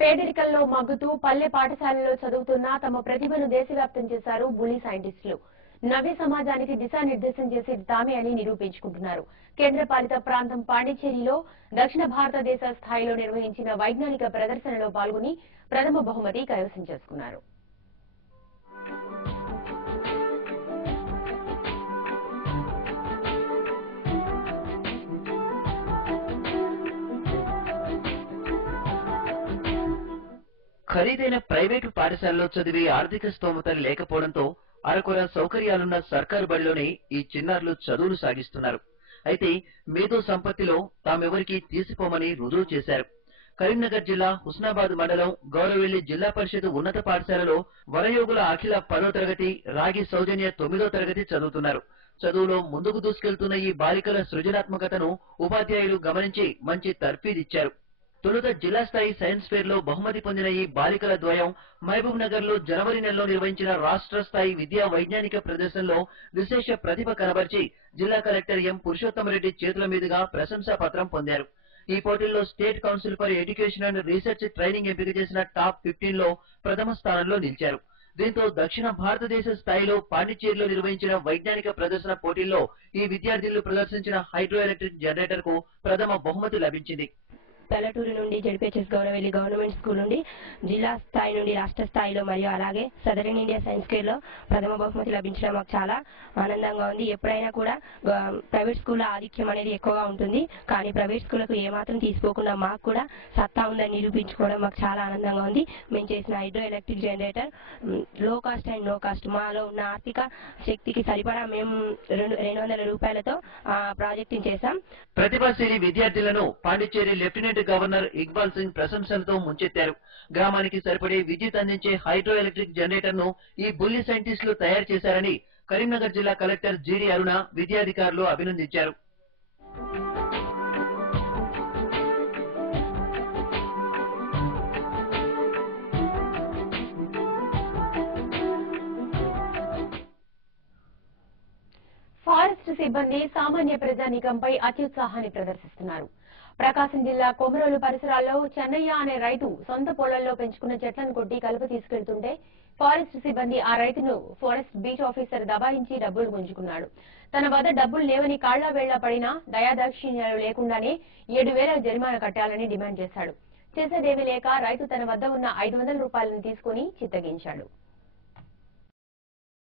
పేదరికంలో మగ్గుతూ పల్లె పాఠశాలలో చదువుతున్న తమ ప్రతిభను దేశవ్యాప్తం చేశారు బుల్లి సైంటిస్టులు. నవ్య సమాజానికి దిశానిర్దేశం చేసి తామే అని నిరూపించుకుంటున్నారు. కేంద్రపాలిత ప్రాంతం పాండిచ్చేరిలో దక్షిణ భారతదేశ స్థాయిలో నిర్వహించిన వైజ్ఞానిక ప్రదర్శనలో పాల్గొని ప్రథమ బహుమతి కైవసం చేసుకున్నారు. ఖరీదైన ప్రైవేటు పాఠశాలలో చదివే ఆర్థిక స్తోమత లేకపోవడంతో అరకొర సౌకర్యాలున్న సర్కారు బడిలోనే ఈ చిన్నారులు చదువులు సాగిస్తున్నారు. అయితే మేధో సంపత్తిలో తామెవరికీ తీసిపోమని రుజువు చేశారు. కరీంనగర్ జిల్లా హుస్నాబాద్ మండలం గౌరవెల్లి జిల్లా పరిషత్ ఉన్నత పాఠశాలలో వరయోగుల అఖిల 10వ తరగతి, రాగి సౌజన్య 9వ తరగతి చదువుతున్నారు. చదువులో ముందుకు దూసుకెళ్తున్న ఈ బాలికల సృజనాత్మకతను ఉపాధ్యాయులు గమనించి మంచి తర్ఫీదిచ్చారు. తొలుత జిల్లా స్థాయి సైన్స్ ఫేర్ లో బహుమతి పొందిన ఈ బాలికల ద్వయం మహబూబ్ నగర్ లో జనవరి నెలలో నిర్వహించిన రాష్ట్ర స్థాయి విద్యా వైజ్ఞానిక ప్రదర్శనలో విశేష ప్రతిభ కనబర్చి జిల్లా కలెక్టర్ ఎం పురుషోత్తమరెడ్డి చేతుల మీదుగా ప్రశంసా పత్రం పొందారు. ఈ పోటీల్లో state council for education and research training ఎంపిక చేసిన టాప్ 15 లో ప్రథమ స్థానంలో నిలిచారు. దీంతో దక్షిణ భారతదేశ స్థాయిలో పాండిచ్చేరిలో నిర్వహించిన వైజ్ఞానిక ప్రదర్శన పోటీల్లో ఈ విద్యార్థులు ప్రదర్శించిన హైడ్రో ఎలక్ట్రిక్ జనరేటర్ కు ప్రథమ బహుమతి లభించింది. పల్లెటూరు నుండి జడ్పీహెచ్ఎస్ గౌరవెల్లి గవర్నమెంట్ స్కూల్ నుండి జిల్లా స్థాయి నుండి రాష్ట్ర స్థాయిలో మరియు అలాగే సదరన్ ఇండియా సైన్స్ ఫేర్ లో ప్రథమ బహుమతి లభించడం మాకు చాలా ఆనందంగా ఉంది. ఎప్పుడైనా కూడా ప్రైవేట్ స్కూల్లో ఆధిక్యం అనేది ఎక్కువగా ఉంటుంది, కానీ ప్రైవేట్ స్కూళ్లకు ఏమాత్రం తీసుకోకుండా మాకు కూడా సత్తా ఉందని నిరూపించుకోవడం మాకు చాలా ఆనందంగా ఉంది. మేము చేసిన హైడ్రో ఎలక్ట్రిక్ జనరేటర్ లో కాస్ట్ అండ్ నో కాస్ట్, మాలో ఉన్న ఆర్థిక శక్తికి సరిపడా మేము 200 రూపాయలతో ప్రాజెక్ట్ చేశాం. ప్రతిభాశీలి విద్యార్థులను పాండిచ్చేరి లెఫ్టినెంట్ గవర్నర్ ఇక్బాల్ సింగ్ ప్రశంసలతో ముంచెత్తారు. గ్రామానికి సరిపడే విద్యుత్ అందించే హైడ్రో ఎలక్ట్రిక్ జనరేటర్ ను ఈ బుల్లి సైంటిస్టులు తయారు చేశారని కరీంనగర్ జిల్లా కలెక్టర్ జీడి అరుణ విద్యాధికారులు అభినందించారు. ఫారెస్ట్ సిబ్బంది సామాన్య ప్రజానీకంపై అత్యుత్సాహాన్ని ప్రదర్శిస్తున్నారు. ప్రకాశం జిల్లా కొమరోలు పరిసరాల్లో చెన్నయ్య అనే రైతు సొంత పొలంలో పెంచుకున్న చెట్లను కొట్టి కలుపు తీసుకెళ్తుంటే ఫారెస్ట్ సిబ్బంది ఆ రైతును ఫారెస్ట్ బీట్ ఆఫీసర్ దబాయించి డబ్బులు గుంజుకున్నాడు. తన వద్ద డబ్బులు లేవని కాళ్లా వేళ్లా పడినా దయాదాక్షిణ్యాలు లేకుండానే 7,000 జరిమానా కట్టాలని డిమాండ్ చేశాడు. చేసేదేమీ లేక రైతు తన వద్ద ఉన్న 500 రూపాయలను తీసుకుని చిత్తగించాడు.